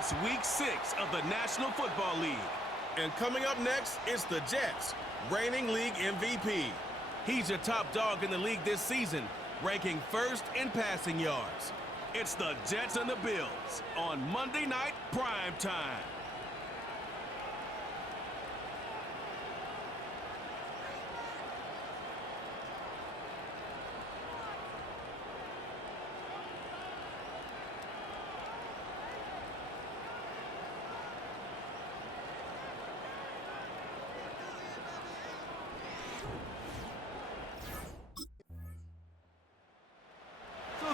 It's Week 6 of the National Football League. And coming up next, it's the Jets, reigning league MVP. He's your top dog in the league this season, ranking first in passing yards. It's the Jets and the Bills on Monday Night Prime Time.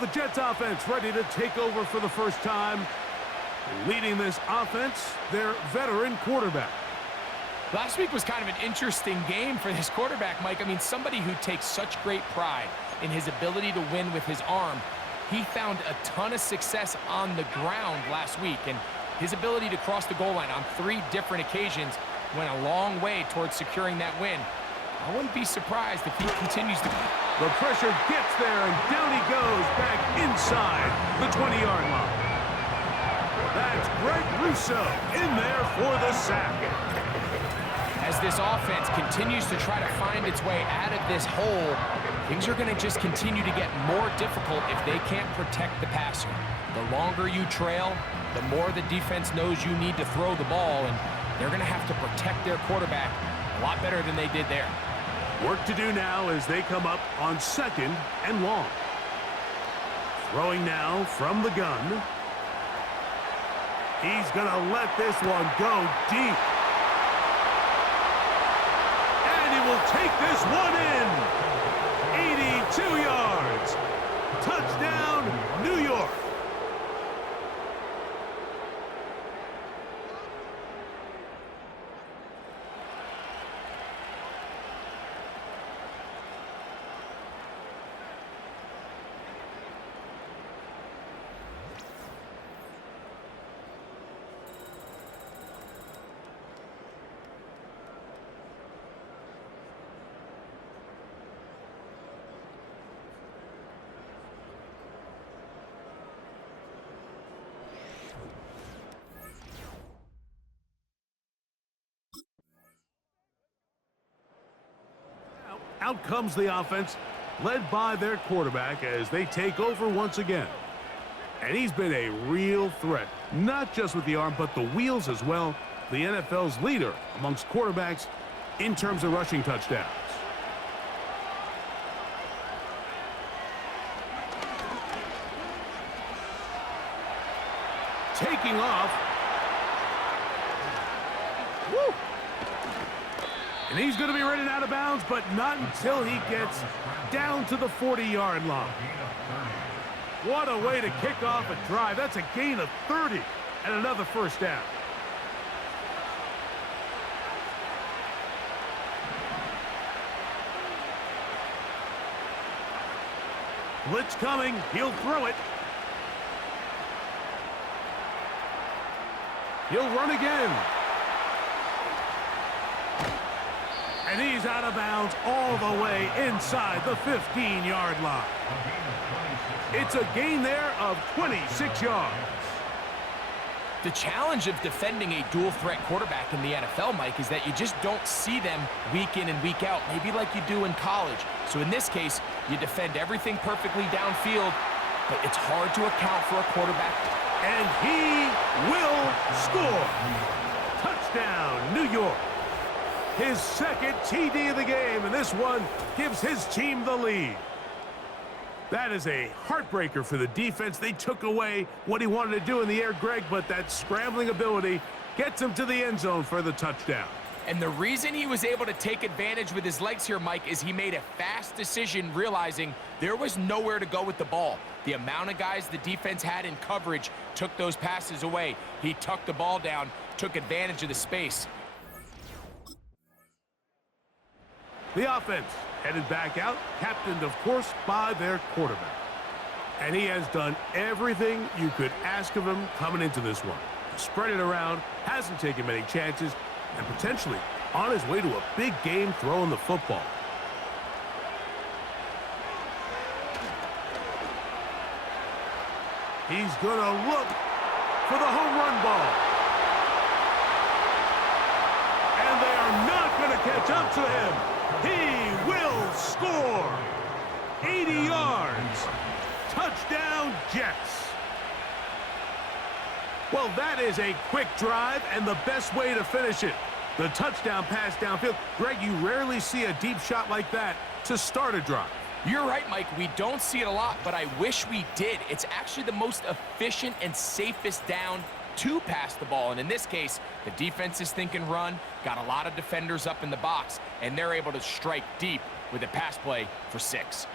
The Jets offense ready to take over for the first time. Leading this offense, their veteran quarterback. Last week was kind of an interesting game for this quarterback, Mike. I mean, somebody who takes such great pride in his ability to win with his arm. He found a ton of success on the ground last week, and his ability to cross the goal line on 3 different occasions went a long way towards securing that win. I wouldn't be surprised if he continues to... The pressure gets there, and down he goes back inside the 20-yard line. That's Greg Russo in there for the sack. As this offense continues to try to find its way out of this hole, things are going to just continue to get more difficult if they can't protect the passer. The longer you trail, the more the defense knows you need to throw the ball, and they're going to have to protect their quarterback a lot better than they did there. Work to do now as they come up on 2nd and long. Throwing now from the gun. He's going to let this one go deep. And he will take this one in. 82 yards. Touchdown, New York. Out comes the offense, led by their quarterback as they take over once again. And he's been a real threat, not just with the arm, but the wheels as well. The NFL's leader amongst quarterbacks in terms of rushing touchdowns. Taking off. Woo! And he's going to be running out of bounds, but not until he gets down to the 40-yard line. What a way to kick off a drive. That's a gain of 30 and another first down. Blitz coming. He'll throw it. He'll run again. And he's out of bounds all the way inside the 15-yard line. It's a gain there of 26 yards. The challenge of defending a dual-threat quarterback in the NFL, Mike, is that you just don't see them week in and week out, maybe like you do in college. So in this case, you defend everything perfectly downfield, but it's hard to account for a quarterback. And he will score. Touchdown, New York. His 2nd TD of the game, and this one gives his team the lead. That is a heartbreaker for the defense. They took away what he wanted to do in the air, Greg, but that scrambling ability gets him to the end zone for the touchdown. And the reason he was able to take advantage with his legs here, Mike, is he made a fast decision realizing there was nowhere to go with the ball. The amount of guys the defense had in coverage took those passes away. He tucked the ball down, took advantage of the space. The offense headed back out, captained, of course, by their quarterback. And he has done everything you could ask of him coming into this one. Spread it around, hasn't taken many chances, and potentially on his way to a big game throwing the football. He's going to look, for the home run ball. And they are not going to catch up to him. He will score. 80 yards. Touchdown, Jets. Well, that is a quick drive and the best way to finish it. The touchdown pass downfield. Greg, you rarely see a deep shot like that to start a drive. You're right, Mike. We don't see it a lot, but I wish we did. It's actually the most efficient and safest down to pass the ball. And in this case, the defense is thinking run, got a lot of defenders up in the box, and they're able to strike deep with a pass play for 6.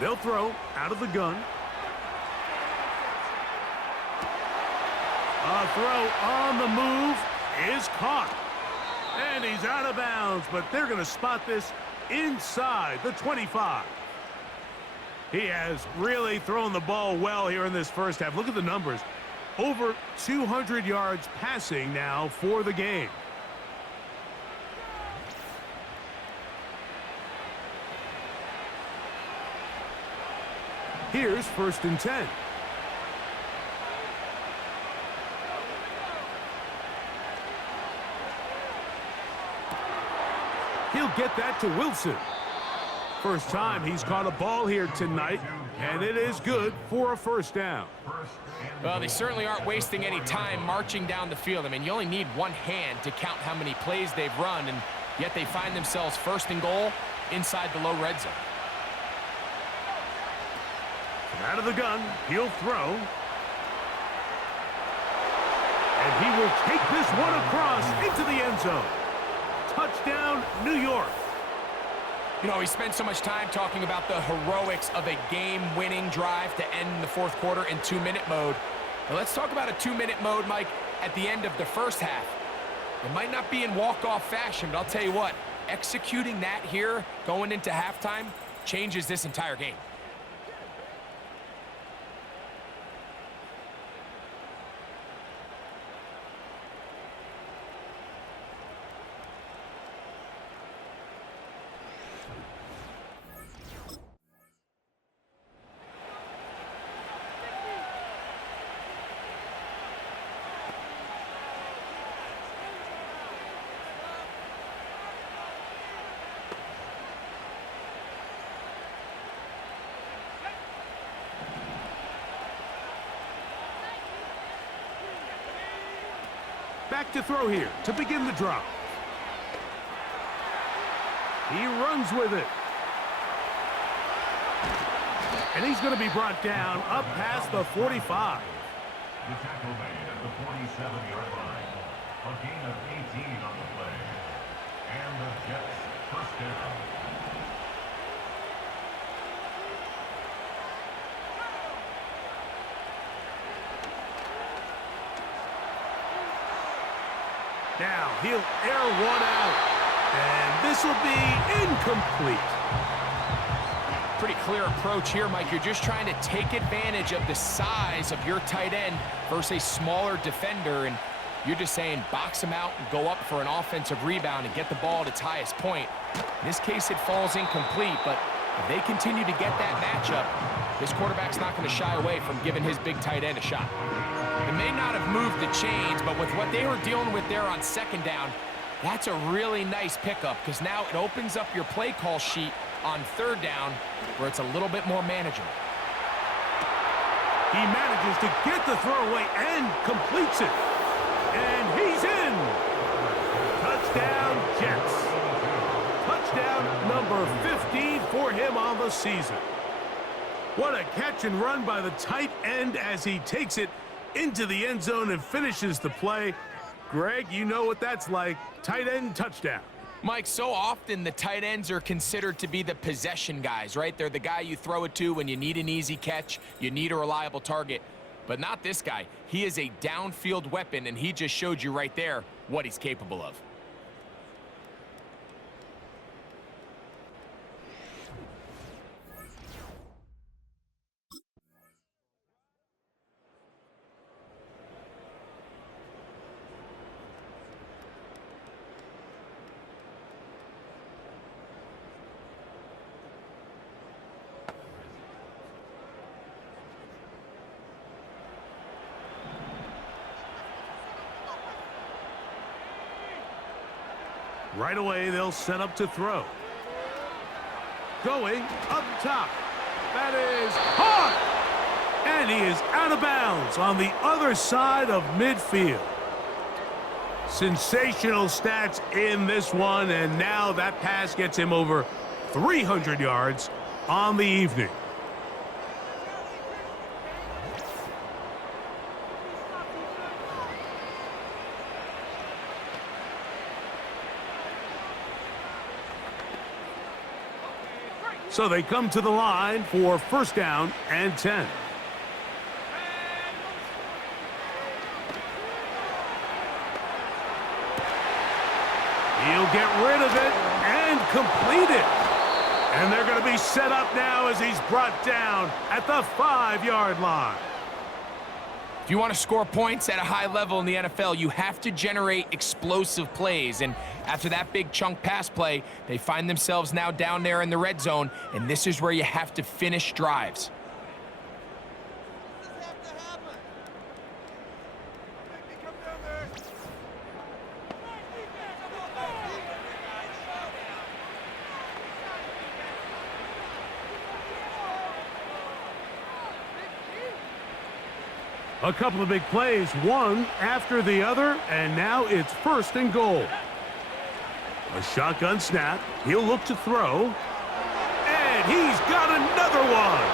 They'll throw out of the gun. A throw on the move is caught. And he's out of bounds, but they're going to spot this inside the 25. He has really thrown the ball well here in this first half. Look at the numbers. Over 200 yards passing now for the game. Here's 1st and 10. He'll get that to Wilson. First time he's caught a ball here tonight, and it is good for a 1st down. Well, they certainly aren't wasting any time marching down the field. I mean, you only need one hand to count how many plays they've run, and yet they find themselves 1st and goal inside the low red zone. Out of the gun, he'll throw. And he will take this one across into the end zone. Touchdown, New York. You know, we spent so much time talking about the heroics of a game-winning drive to end the 4th quarter in 2-minute mode. Now let's talk about a 2-minute mode, Mike, at the end of the first half. It might not be in walk-off fashion, but I'll tell you what, executing that here going into halftime changes this entire game. Back to throw here to begin the drive. He runs with it. And he's going to be brought down up past the 45. The tackle made at the 47-yard line. A gain of 18 on the play. And the Jets 1st down. Now he'll air one out. And this will be incomplete. Pretty clear approach here, Mike. You're just trying to take advantage of the size of your tight end versus a smaller defender, and you're just saying box him out and go up for an offensive rebound and get the ball at its highest point. In this case, it falls incomplete, but if they continue to get that matchup, this quarterback's not going to shy away from giving his big tight end a shot. It may not have moved the chains, but with what they were dealing with there on 2nd down, that's a really nice pickup because now it opens up your play call sheet on 3rd down where it's a little bit more manageable. He manages to get the throw away and completes it. And he's in. Touchdown, Jets. Touchdown number 15 for him on the season. What a catch and run by the tight end as he takes it into the end zone and finishes the play. Greg, you know what that's like. Tight end touchdown. Mike, so often the tight ends are considered to be the possession guys, right? They're the guy you throw it to when you need an easy catch, you need a reliable target. But not this guy. He is a downfield weapon, and he just showed you right there what he's capable of. Right away, they'll set up to throw. Going up top. That is caught! And he is out of bounds on the other side of midfield. Sensational stats in this one, and now that pass gets him over 300 yards on the evening. So they come to the line for first down and 10. He'll get rid of it and complete it. And they're going to be set up now as he's brought down at the 5-yard line. If you want to score points at a high level in the NFL, you have to generate explosive plays. And after that big chunk pass play, they find themselves now down there in the red zone, and this is where you have to finish drives. A couple of big plays, one after the other, and now it's first and goal. A shotgun snap. He'll look to throw. And he's got another one.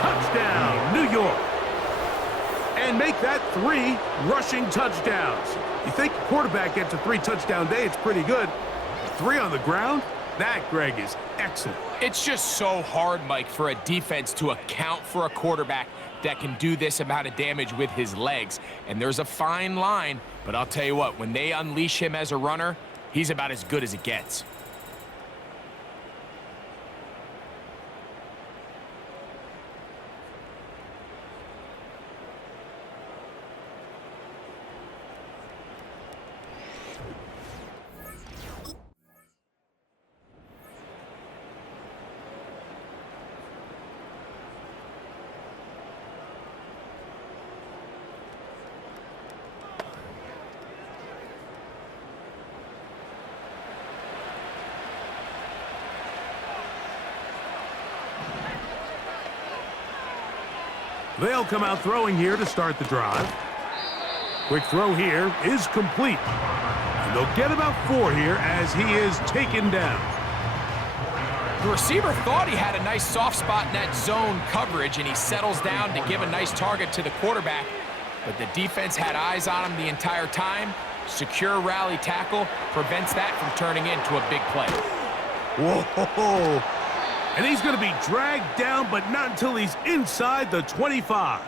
Touchdown, New York. And make that 3 rushing touchdowns. You think a quarterback gets a 3-touchdown day, it's pretty good. 3 on the ground? That, Greg, is excellent. It's just so hard, Mike, for a defense to account for a quarterback that can do this amount of damage with his legs. And there's a fine line, but I'll tell you what, when they unleash him as a runner, he's about as good as it gets. They'll come out throwing here to start the drive. Quick throw here is complete. And they'll get about 4 here as he is taken down. The receiver thought he had a nice soft spot in that zone coverage, and he settles down to give a nice target to the quarterback. But the defense had eyes on him the entire time. Secure rally tackle prevents that from turning into a big play. Whoa! And he's going to be dragged down, but not until he's inside the 25.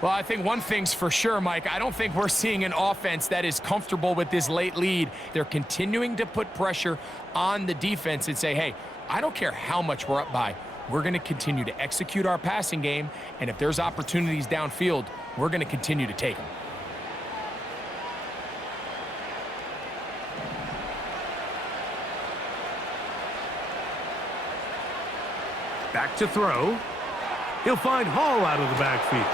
Well, I think one thing's for sure, Mike. I don't think we're seeing an offense that is comfortable with this late lead. They're continuing to put pressure on the defense and say, hey, I don't care how much we're up by. We're going to continue to execute our passing game, and if there's opportunities downfield, we're going to continue to take them. Back to throw. He'll find Hall out of the backfield.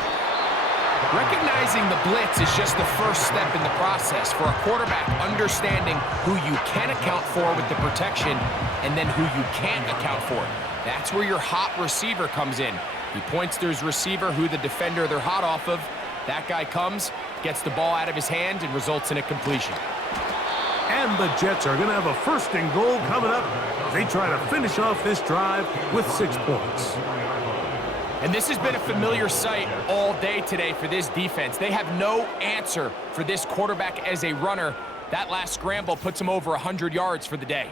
Recognizing the blitz is just the first step in the process for a quarterback, understanding who you can account for with the protection and then who you can't account for. That's where your hot receiver comes in. He points to his receiver, who the defender they're hot off of. That guy comes, gets the ball out of his hand, and results in a completion. And the Jets are going to have a first and goal coming up. They try to finish off this drive with 6 points. And this has been a familiar sight all day today for this defense. They have no answer for this quarterback as a runner. That last scramble puts him over 100 yards for the day.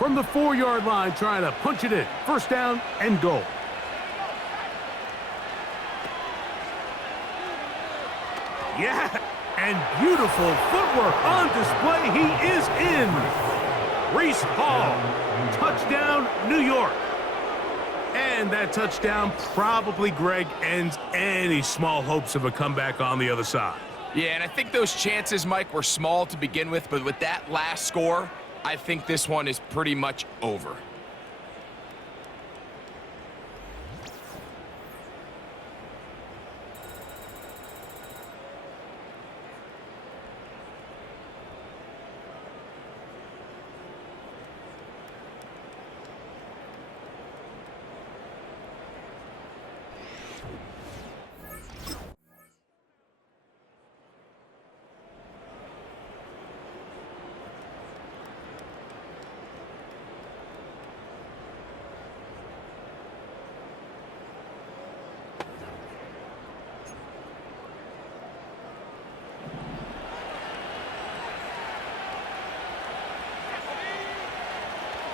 from the 4-yard line, trying to punch it in. First down and goal. Yeah, and beautiful footwork on display. He is in. Reese Hall, touchdown, New York. And that touchdown probably, Greg, ends any small hopes of a comeback on the other side. Yeah, and I think those chances, Mike, were small to begin with, but with that last score, I think this one is pretty much over.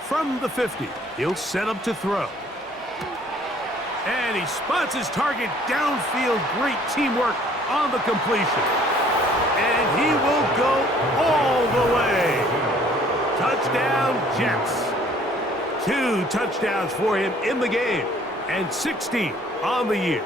From the 50, he'll set up to throw. And he spots his target downfield. Great teamwork on the completion. And he will go all the way. Touchdown, Jets. 2 touchdowns for him in the game, and 16 on the year.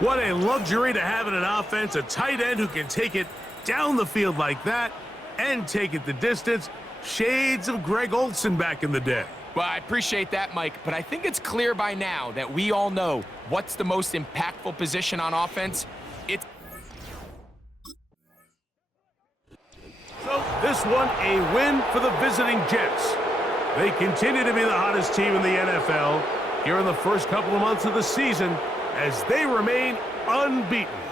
What a luxury to have in an offense, a tight end who can take it down the field like that and take it the distance. Shades of Greg Olsen back in the day. Well, I appreciate that, Mike, but I think it's clear by now that we all know what's the most impactful position on offense. It's So this one a win for the visiting Jets. They continue to be the hottest team in the NFL here in the first couple of months of the season as they remain unbeaten.